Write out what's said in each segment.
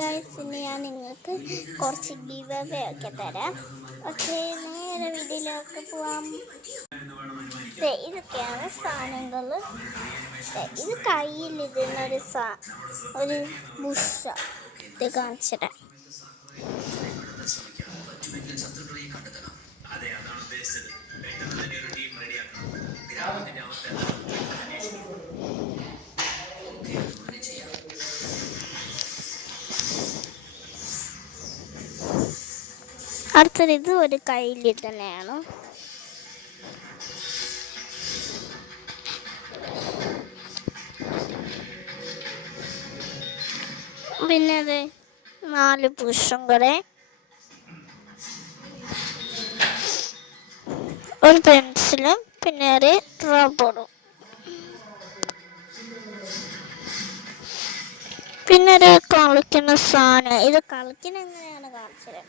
ഗൈസിന് ഞാൻ നിങ്ങൾക്ക് കുറച്ച് ഗിവ് അവേ ഒക്കെ തരാം. ഓക്കെ, നേരെ വീഡിയോയിലേക്ക് പോവാം. ഇതൊക്കെയാണ് സാധനങ്ങൾ. ഇത് കയ്യിൽ ഇതിനൊരു ഒരു ബുഷ ഇത് കാണിച്ചിടാം. അടുത്തത് ഇത് ഒരു കയ്യിൽ തന്നെയാണ്. പിന്നെ അത് 4 പുഷും കൂടെ, ഒരു പെൻസിലും പിന്നെ ഒരു റബ്ബറും, പിന്നെ ഒരു കളിക്കുന്ന സാധനം. ഇത് കളിക്കുന്ന എങ്ങനെയാണ് കാണിച്ചത്.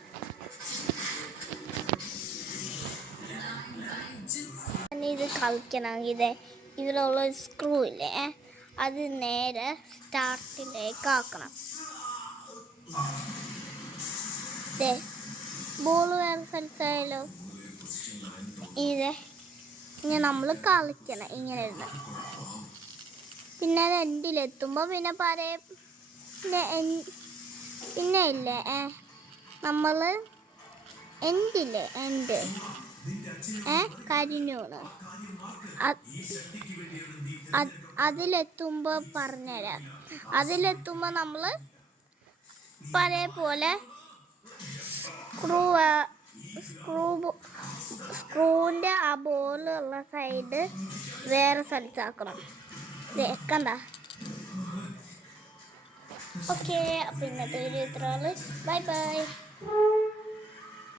ഇത് കളിക്കണം. ഇതിലുള്ള സ്ക്രൂ ഇല്ലേ, അത് നേരെ സ്റ്റാർട്ടിലേക്ക് ആക്കണം. ബോൾ വേറെ സ്ഥലത്തായാലോ. ഇങ്ങനെ നമ്മൾ കളിക്കണം ഇങ്ങനെ ഇരുന്ന്. പിന്നെ അത് എൻഡിലെത്തുമ്പോൾ പിന്നെ ഇല്ലേ നമ്മൾ എൻഡ് കരിഞ്ഞൂണ് അതിലെത്തുമ്പോൾ പറഞ്ഞുതരാം. അതിലെത്തുമ്പോൾ നമ്മൾ പഴയ പോലെ സ്ക്രൂവിൻ്റെ ആ ബോളുള്ള സൈഡ് വേറെ സ്ഥലത്താക്കണം. കണ്ട. ഓക്കെ, അപ്പോൾ ഇന്നത്തെ വീഡിയോ ഇത്ര. Bye bye.